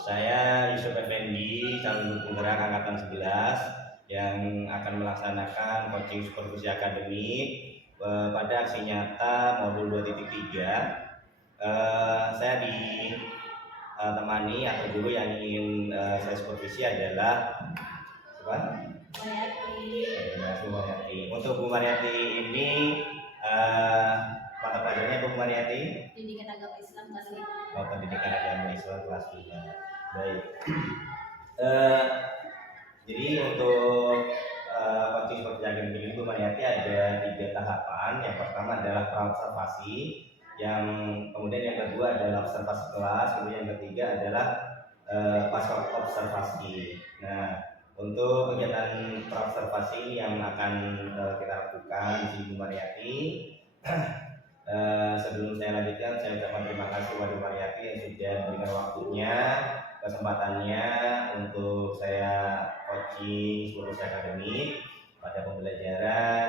Saya Yusuf Effendi, calon penggerak angkatan 11 yang akan melaksanakan coaching supervisi akademik pada aksi nyata modul 2.3. Saya ditemani atau guru yang ingin saya supervisi adalah siapa? Mariati. Untuk Bu Mariati ini mata pelajarannya Bu Mariati? Pendidikan Agama Islam kelas 5. Oh, Pendidikan Agama Islam kelas 5. Baik. Jadi untuk coaching supervisi akademik ini Bu Mariati ada 3 tahapan. Yang pertama adalah praobservasi, yang kemudian yang kedua adalah observasi kelas, kemudian yang ketiga adalah pasca observasi. Nah, untuk kegiatan praobservasi yang akan kita lakukan di sini Bu Mariati, sebelum saya lanjutkan, saya ucapkan terima kasih kepada Mariati yang sudah memberikan waktunya, kesempatannya untuk saya coaching supervisi akademik pada pembelajaran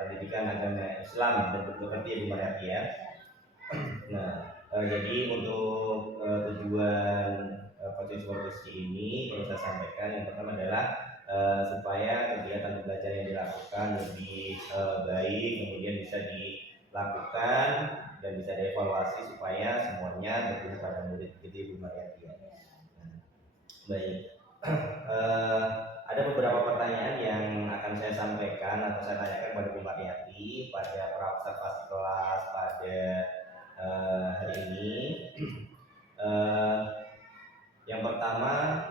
pendidikan agama Islam dan bentuk ngerti ya Bu Mariati ya. Nah, jadi untuk tujuan coaching supervisi ini perlu saya sampaikan yang pertama adalah supaya kegiatan belajar yang dilakukan lebih baik, kemudian bisa dilakukan dan bisa dievaluasi supaya semuanya berguna pada murid. Gitu Bu Mariati ya. Baik. Ada beberapa pertanyaan yang akan saya sampaikan atau saya tanyakan kepada Bu Mariati pada praobservasi kelas pada hari ini. Yang pertama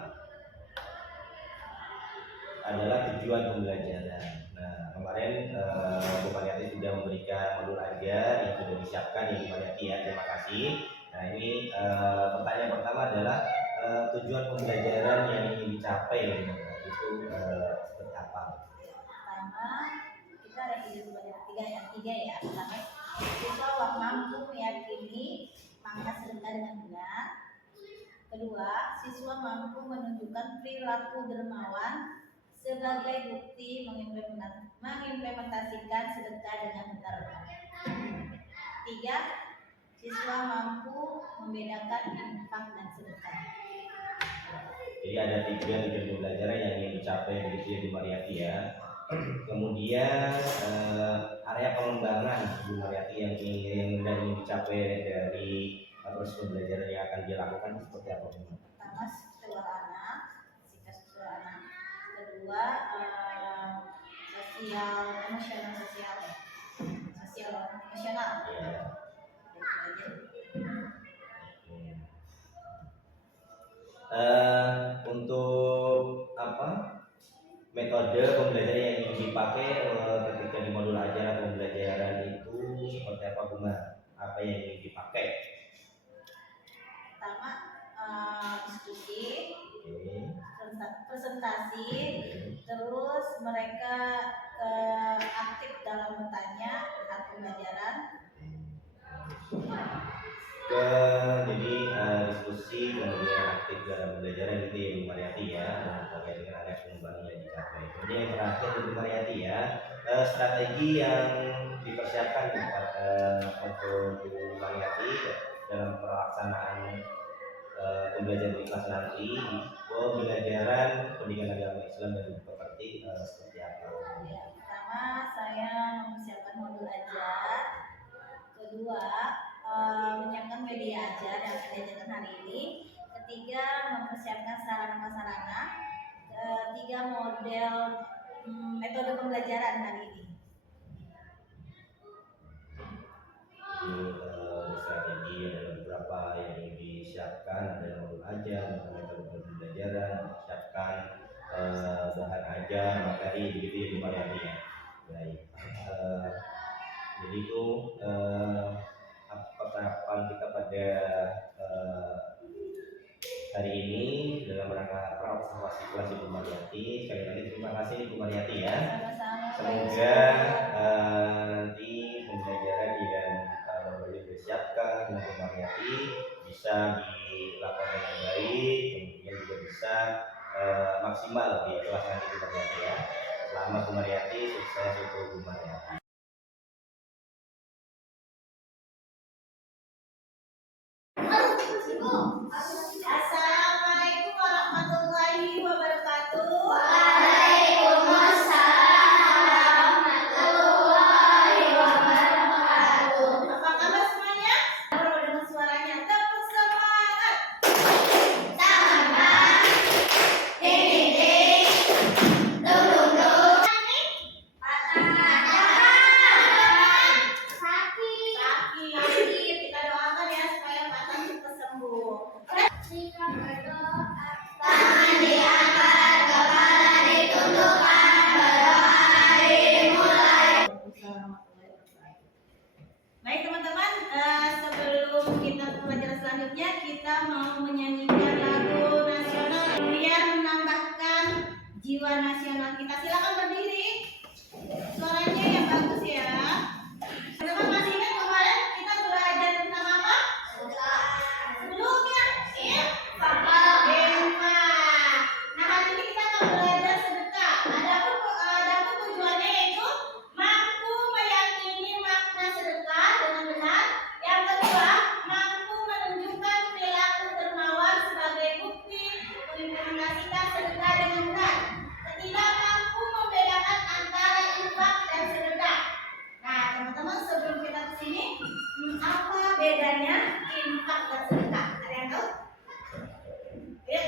adalah tujuan pembelajaran. Nah, kemarin Bu Mariati sudah memberikan modul ajar yang sudah disiapkan ya Bu Mariati ya, terima kasih. Nah, ini pertanyaan pertama adalah tujuan pembelajaran yang ingin dicapai itu seperti apa? Pertama, kita ada tiga ya. Pertama, siswa mampu meyakini makna sedekah dengan benar. Kedua, siswa mampu menunjukkan perilaku dermawan sebagai bukti mengimplementasikan sedekah dengan benar. Tiga, siswa mampu membedakan infak dan sedekah. Jadi ada 3 tujuan pembelajaran yang ingin dicapai begitu ya Bu Mariati ya. Kemudian area pengembangan Bu Mariati yang ingin dicapai dari proses pembelajaran yang akan dilakukan seperti apa? Pertama, seksual anak, sikap seksual anak. Kedua, sosial emosional. Yeah. Untuk metode pembelajaran yang ingin dipakai ketika di modul ajar pembelajaran itu seperti apa Bu Mar? Apa yang ingin dipakai? Pertama, diskusi, presentasi, terus mereka aktif dalam bertanya tentang pembelajaran. Jadi diskusi kemudian aktif dalam pembelajaran itu ya Bu Mariati ya, terkait dengan area pengembangan yang dicapai. Kemudian yang terakhir Bu Mariati ya, strategi yang dipersiapkan untuk Bu Mariati dalam pelaksanaan pembelajaran di kelas nanti di pembelajaran pendidikan agama Islam dan properti seperti apa? Ya, pertama saya mempersiapkan modul ajar. Kedua, menyiapkan media ajar yang akan diajarkan hari ini. Ketiga, mempersiapkan sarana prasarana. Ketiga, model metode pembelajaran hari ini. Strategi ada beberapa yang disiapkan, ada modul ajar, metode pembelajaran, disiapkan bahan ajar, materi begitu ya Bu Mariati ya. Baik. Jadi itu persiapan kita pada hari ini dalam rangka praobservasi kelas Ibu Mariati. Sekali lagi terima kasih Ibu Mariati ya. Semoga nanti pembelajaran yang baru disiapkan dengan Ibu Mariati bisa dilakukan dengan baik, kemudian juga bisa maksimal di kelas nanti Ibu Mariati ya. Selamat Bu Mariati, sukses untuk Bu Mariati. Assalamualaikum. Tangan diangkat, kepala ditundukkan, berdoa dimulai. Baik teman-teman, sebelum kita ke pelajaran selanjutnya, kita mau menyanyikan lagu nasional biar menambahkan jiwa nasional kita. Silakan berdiri, suaranya yang bagus ya. Teman-teman masih ingat kemarin kita belajar tentang apa? Sebelumnya, infak. Nah hari ini kita akan belajar sedekah. Adapun tujuannya yaitu mampu meyakini makna sedekah dengan benar. Yang kedua, mampu menunjukkan perilaku dermawan sebagai bukti mengimplementasikan sedekah dengan benar. Ketiga, mampu membedakan antara infak dan sedekah. Nah, teman-teman sebelum kita ke sini, apa bedanya infak dan sedekah? Ada yang tahu? Ya.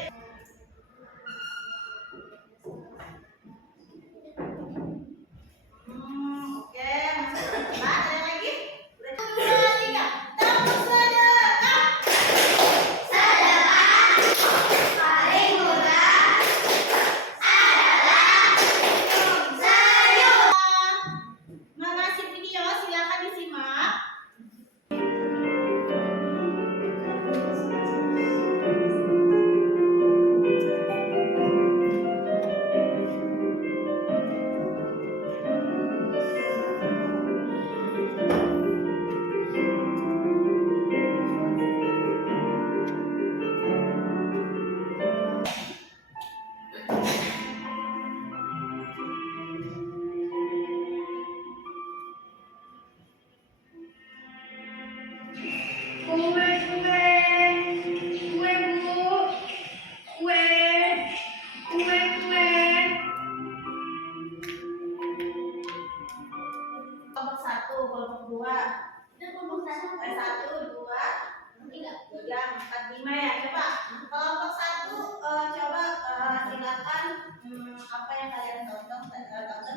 Oke, masuk. Ada lagi? Satu, dua, tiga. Tabung sedekah. Sedekah paling murah adalah sayur. Mengasih video, silakan disimak. Kelompok satu, kelompok dua, satu, dua, tiga, empat, lima ya. Coba kelompok satu, coba silakan apa yang kalian tonton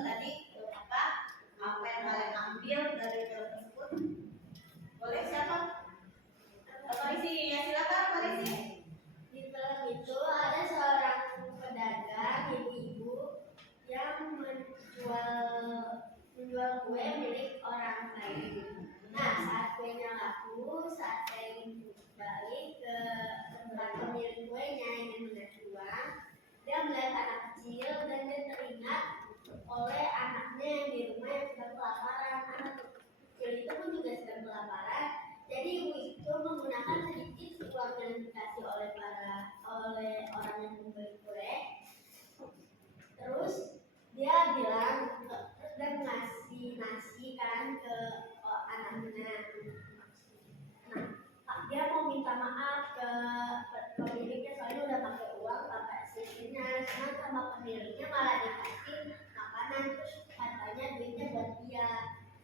tadi apa? Apa yang kalian ambil dari film tersebut? Boleh siapa? Polisi ya, silakan polisi. Di film itu ada seorang pedagang ibu-ibu yang menjual kue milik orang lain. Nah, saat kuenya laku, saat saya balik ke tempat pemilik kuenya ingin mengganti uang, dia melihat anak kecil dan dia teringat oleh anaknya yang di rumah yang sedang kelaparan. Anak kecil itu pun juga sedang kelaparan. Jadi ibu itu menggunakan sedikit uang yang dikasih oleh orang yang membeli kue. Terus dia bilang dan ngasih nasi kan ke anaknya. Nah, dia mau minta maaf ke pemiliknya soalnya udah pakai uang, pakai sisinya. Cuma sama pemiliknya malah dikasih makanan, terus katanya duitnya buat dia.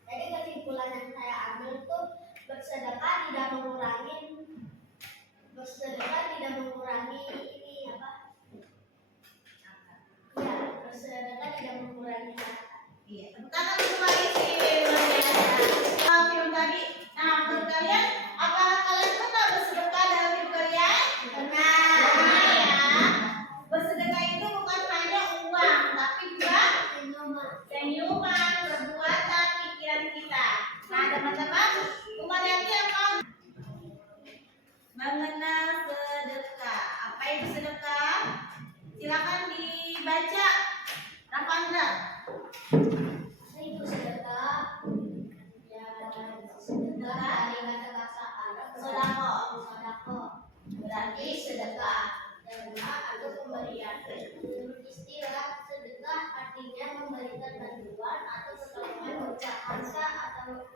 Jadi kesimpulan yang saya ambil tuh bersedekah tidak mengurangi ini apa? Ya, bersedekah tidak mengurangi zakat. Iya, tepuk tangan untuk polisi. Luar biasa. Film tadi. Nah, menurut kalian, apakah kalian pernah bersedekah dalam hidup kalian? Benar. Pernah ya. Bersedekah itu bukan hanya uang, tapi juga senyuman, perbuatan, pikiran kita. Nah, teman-teman, Umar Yati apa? Mengenal sedekah. Apa itu sedekah? Silakan dibaca. Rafandra. Itu sedekah ya sedekah dari kata bahasa Arab sodako berarti sedekah dana atau pemberian. Menurut istilah sedekah artinya memberikan bantuan atau pertolongan berupa harta atau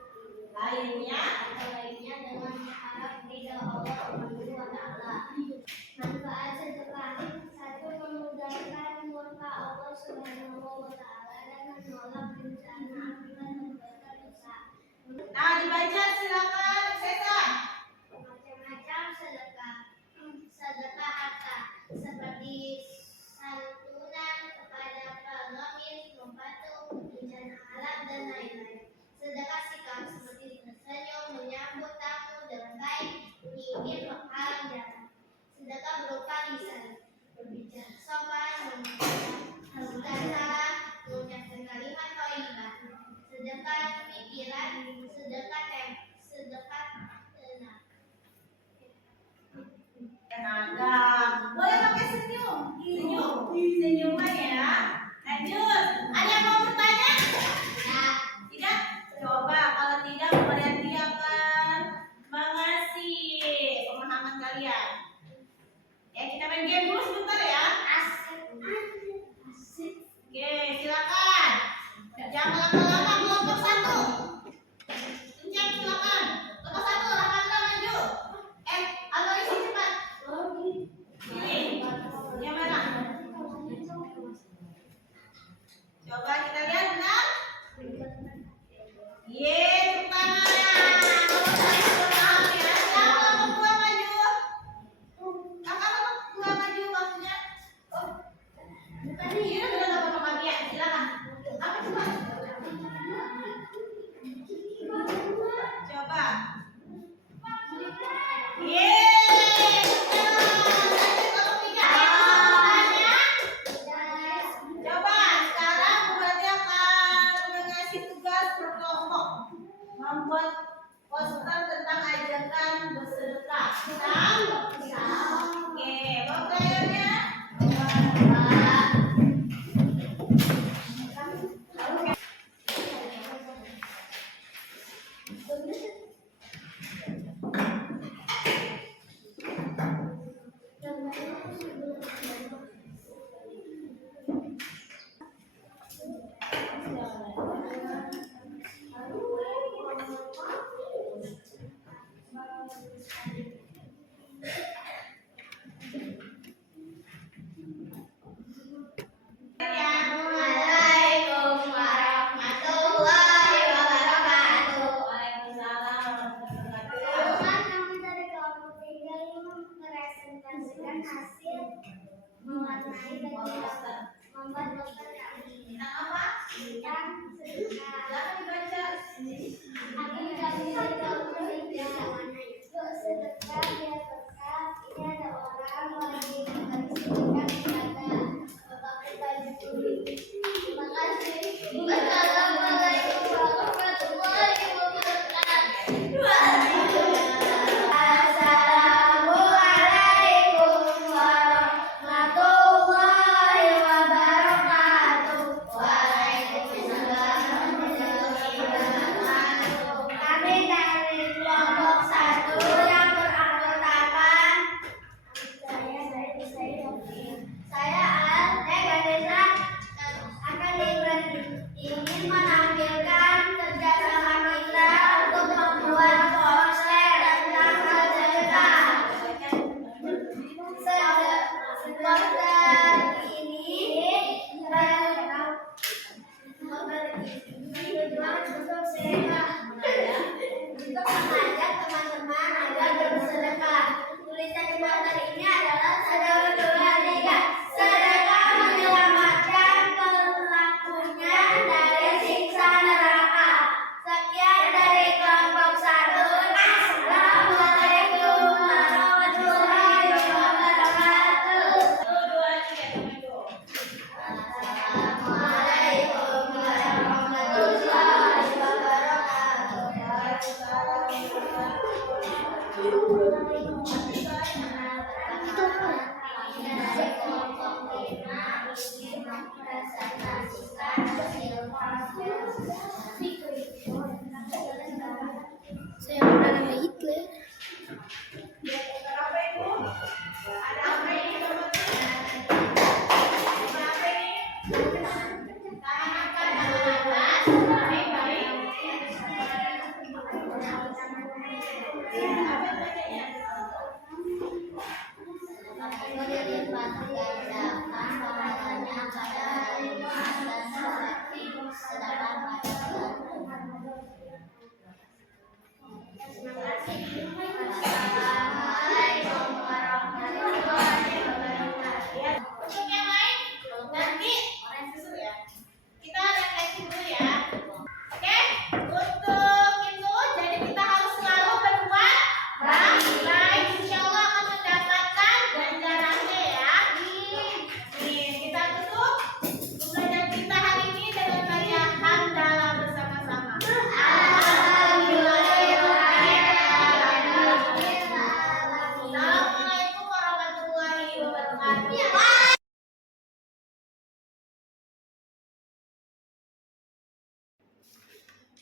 lainnya dengan mengharap ridha Allah Subhanahu wa taala. Manfaat sedekah: 1. Memudahkan murka Allah Subhanahu wa taala. sedangkan berupa lisan berbicara sopan, berbicara, mengucapkan kalimat thayyibah, sedangkan pikiran, sedangkan tenaga. Boleh pakai senyuman ya. Lanjut. Ada yang mau bertanya? Tidak? Coba kalau tidak berarti akan mengasih pemahaman kalian. Ya kita main game dulu sebentar ya. Oke, silakan. Jangan lama-lama kelompok 1. Kencang silakan. Kelompok 1 langkah maju. Atau isi cepat. Ini yang mana? Coba kita lihat benar. Tepuk tangan. Kelompok 1 paham ya. Sekarang kelompok 2 maju. Kakak kelompok 2 maju maksudnya. Bukan ini sudah dapat pembagian. Silakan. Apa coba? Coba.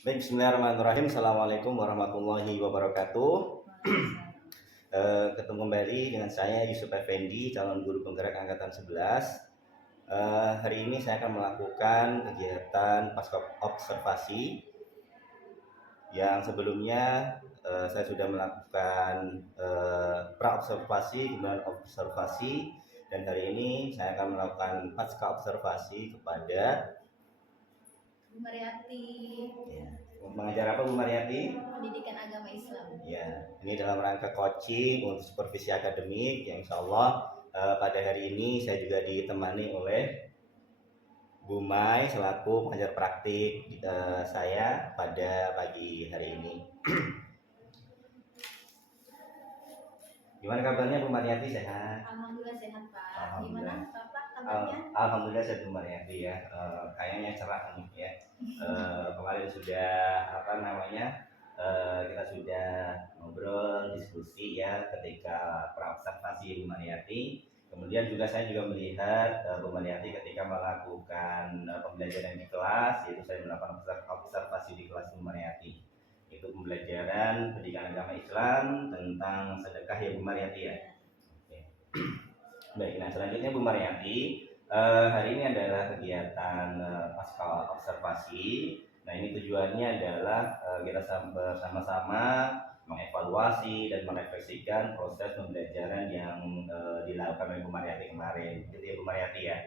Baik, bismillahirrahmanirrahim. Assalamualaikum warahmatullahi wabarakatuh. Ketemu kembali dengan saya Yusuf Effendi, calon guru penggerak angkatan 11. Hari ini saya akan melakukan kegiatan pasca observasi yang sebelumnya saya sudah melakukan pra-observasi, kemudian observasi, dan hari ini saya akan melakukan pasca observasi kepada Bu Mariati, ya, mengajar apa Bu Mariati? pendidikan agama Islam. Ya, ini dalam rangka coaching untuk supervisi akademik yang insya Allah pada hari ini saya juga ditemani oleh Bu Mai selaku pengajar praktik saya pada pagi hari ini. Gimana kabarnya Bu Mariati, sehat? Alhamdulillah sehat Pak. Alhamdulillah. Gimana Bapak kabarnya? Alhamdulillah sehat Bu Mariati ya. Kayaknya cerah nih ya. Kemarin sudah kita sudah ngobrol diskusi ya ketika praobservasi Bu Mariati. Kemudian juga saya juga melihat Bu Mariati ketika melakukan pembelajaran di kelas, yaitu saya melakukan observasi di kelas Bu Mariati. Itu pembelajaran pendidikan agama Islam tentang sedekah ya Bu Mariati ya. Oke. Baik, nah selanjutnya Bu Mariati, hari ini adalah kegiatan pasca observasi. Nah ini tujuannya adalah kita bersama-sama mengevaluasi dan merefleksikan proses pembelajaran yang dilakukan oleh Bu Mariati kemarin. Gitu ya Bu Mariati ya.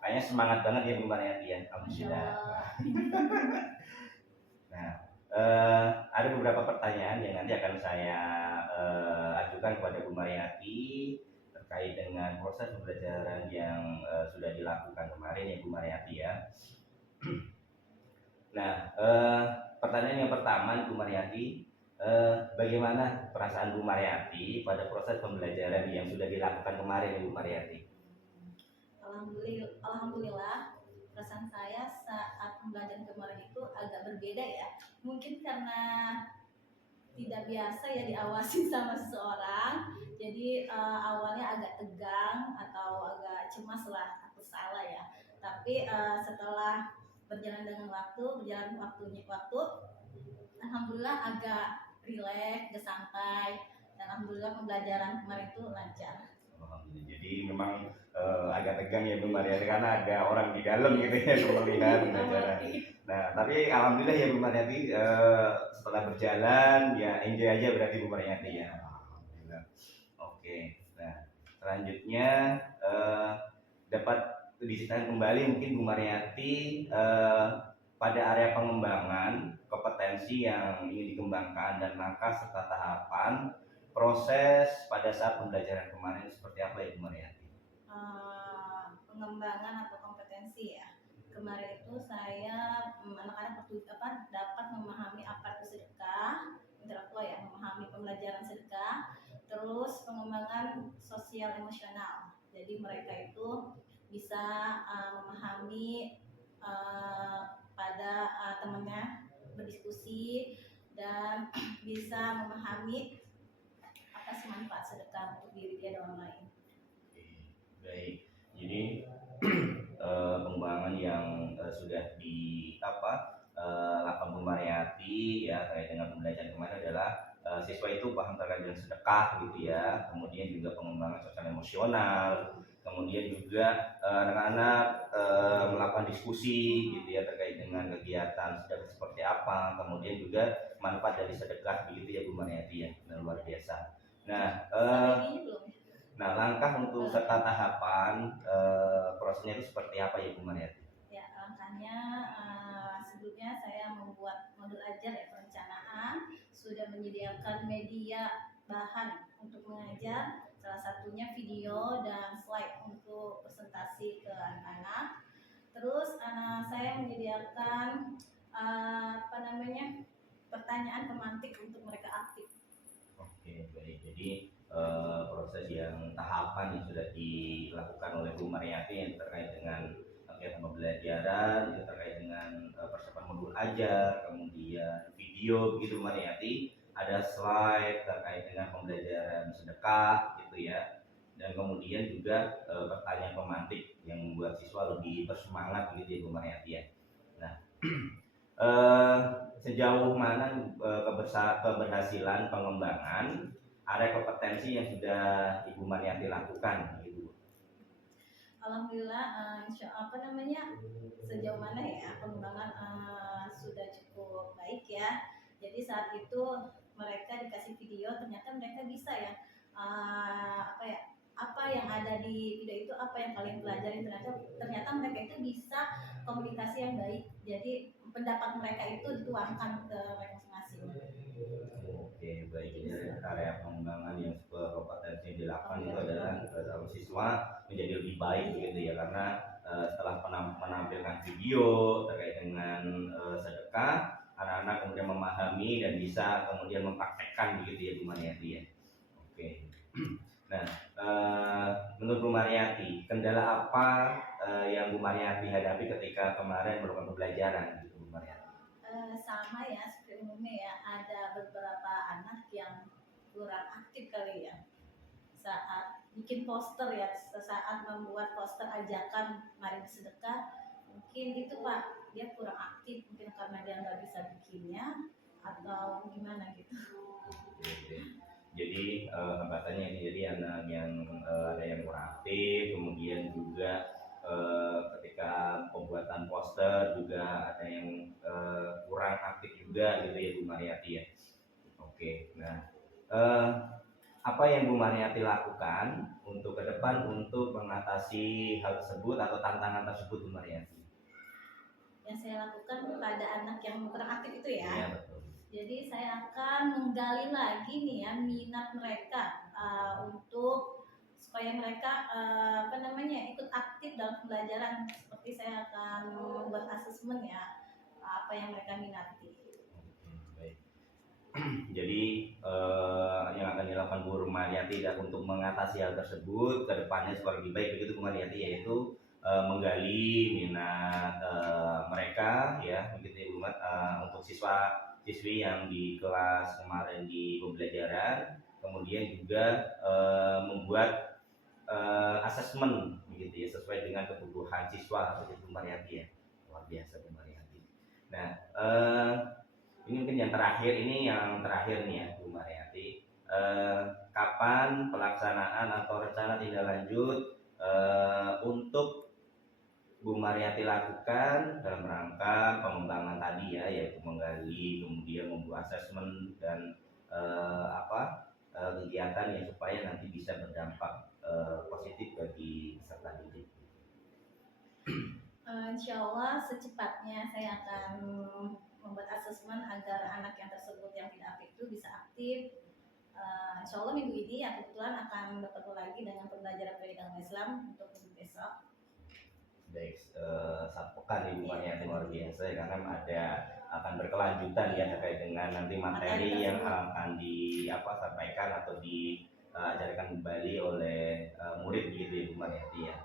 Kayaknya semangat banget ya Bu Mariati ya. Alhamdulillah. Nah, ada beberapa pertanyaan yang nanti akan saya ajukan kepada Bu Mariati terkait dengan proses pembelajaran yang sudah dilakukan kemarin ya Bu Mariati ya. Nah, pertanyaan yang pertama Bu Mariati, bagaimana perasaan Bu Mariati pada proses pembelajaran yang sudah dilakukan kemarin Bu Mariati? Alhamdulillah, perasaan saya saat pembelajaran kemarin itu agak berbeda ya. Mungkin karena tidak biasa ya diawasi sama seseorang, jadi awalnya agak tegang atau agak cemas lah, takut salah ya. Tapi setelah berjalan waktu, alhamdulillah agak rileks, agak santai, dan alhamdulillah pembelajaran kemarin itu lancar. Alhamdulillah. Jadi memang agak tegang ya Bu Mariati karena ada orang di dalam gitu ya melihat pembelajaran. Nah, tapi alhamdulillah ya Bu Mariati setelah berjalan ya enjoy aja berarti Bu Mariati ya. Alhamdulillah. Oke. Nah, selanjutnya dapat diceritakan kembali mungkin Bu Mariati pada area pengembangan kompetensi yang ingin dikembangkan dan langkah serta tahapan proses pada saat pembelajaran kemarin seperti apa ya Bu Mariati? Pengembangan atau kompetensi ya. Kemarin itu saya anak-anak dapat memahami apa itu sedekah, intelektual ya, memahami pembelajaran sedekah, terus pengembangan sosial emosional. Jadi mereka itu bisa memahami pada temannya, berdiskusi, dan bisa memahami apa sih manfaat sedekah untuk diri dia dan orang lain. Baik, jadi pengembangan yang sudah lakukan Bu Mariati ya terkait dengan pembelajaran kemarin adalah siswa itu paham terkait dengan sedekah gitu ya, kemudian juga pengembangan sosial emosional, kemudian juga anak-anak melakukan diskusi gitu ya terkait dengan kegiatan sedekah seperti apa, kemudian juga manfaat dari sedekah begitu ya Bu Mariati ya, luar biasa. Nah, langkah untuk serta tahapan prosesnya itu seperti apa ya Bu Mariati? Ya, langkahnya sebelumnya saya membuat modul ajar ya, perencanaan, sudah menyediakan media bahan untuk mengajar, salah satunya video dan slide untuk presentasi ke anak-anak. Terus saya menyediakan pertanyaan pemantik untuk mereka aktif. Oke, baik. Jadi proses yang tahapan yang sudah dilakukan oleh Bu Mariati yang terkait dengan kegiatan pembelajaran, itu terkait dengan persiapan modul ajar, kemudian video begitu Bu Mariati, ada slide terkait dengan pembelajaran sedekah gitu ya, dan kemudian juga pertanyaan pemantik yang membuat siswa lebih bersemangat gitu ya Bu Mariati ya. Nah eh, sejauh mana keberhasilan pengembangan area kompetensi yang sudah Ibu Mariati lakukan gitu. Alhamdulillah, sejauh mana ya pengembangan sudah cukup baik ya. Jadi saat itu mereka dikasih video, ternyata mereka bisa ya, apa yang ada di video itu, apa yang kalian pelajari, ternyata mereka itu bisa komunikasi yang baik. Jadi pendapat mereka itu dituangkan ke mereka masing-masing. Oke, baik. Jadi area pengembangan yang kompetensi dilakukan itu adalah dalam siswa menjadi lebih baik begitu ya, karena setelah menampilkan video terkait dengan sedekah, anak-anak kemudian memahami dan bisa kemudian mempraktekkan begitu ya Bu Mariati ya. Oke. Nah, menurut Bu Mariati, kendala apa yang Bu Mariati hadapi ketika kemarin melakukan pembelajaran gitu Bu Mariati? Sama ya, seperti umumnya ya, ada beberapa anak yang kurang aktif kali ya saat bikin poster ya, saat membuat poster ajakan mari bersedekah, mungkin itu Pak, dia kurang aktif, mungkin karena dia nggak bisa bikinnya atau gimana gitu. Jadi hambatannya ini, jadi anak yang ada yang kurang aktif, kemudian juga ketika pembuatan poster juga ada yang kurang aktif juga gitu ya Bu Mariati ya. Oke, nah apa yang Bu Mariati lakukan untuk ke depan untuk mengatasi hal tersebut atau tantangan tersebut Bu Mariati? Yang saya lakukan kepada anak yang kurang aktif itu ya. Iya betul. Jadi saya akan menggali lagi nih ya minat mereka untuk supaya mereka ikut aktif dalam pembelajaran. Seperti saya akan membuat asesmen ya, apa yang mereka minati. Baik. Jadi yang akan dilakukan Bu Mariati untuk mengatasi hal tersebut ke depannya supaya lebih baik begitu Bu Mariati, yaitu menggali minat mereka ya begitu ya Bu, untuk siswi yang di kelas kemarin di pembelajaran, kemudian juga membuat asesmen begitu ya sesuai dengan kebutuhan siswa begitu Bu Mariati ya. Luar biasa Bu Mariati. Nah, ini mungkin yang terakhir nih ya Bu Mariati. Kapan pelaksanaan atau rencana tindak lanjut untuk Bu Mariati lakukan dalam rangka pengembangan tadi ya, yaitu menggali, kemudian membuat asesmen dan kegiatan yang supaya nanti bisa berdampak positif bagi peserta didik. Insya Allah secepatnya saya akan membuat asesmen agar anak yang tersebut yang tidak aktif itu bisa aktif. Insya Allah minggu ini ya kebetulan akan bertemu lagi dengan pembelajaran pendidikan Islam untuk minggu besok. Baik, satu pekan Ibu Mariati luar biasa ya, karena akan berkelanjutan ya terkait dengan nanti materi yang akan disampaikan atau diajarkan kembali oleh murid begitu ya Bu Mariati ya.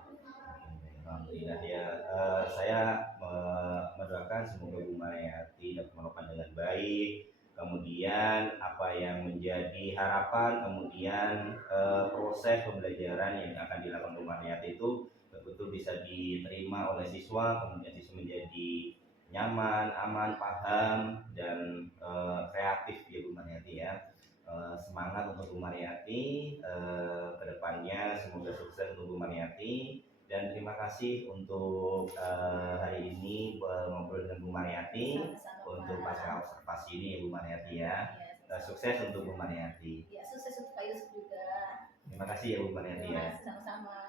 Alhamdulillah ya, saya mendoakan semoga Bu Mariati dapat melakukan dengan baik, kemudian apa yang menjadi harapan, kemudian proses pembelajaran yang akan dilakukan Bu Mariati itu betul bisa diterima oleh siswa, kemudian siswa menjadi nyaman, aman, paham, dan kreatif ya Bu Mariati ya. Semangat untuk Bu Mariati kedepannya, semoga sukses untuk Bu Mariati, dan terima kasih untuk hari ini ngobrol dengan Bu Mariati. Sama-sama, untuk pasca observasi ini ya Bu Mariati ya. Sukses untuk Bu Mariati. Ya, sukses untuk Pak Yusuf juga. Terima kasih ya Bu Mariati ya. Sama-sama.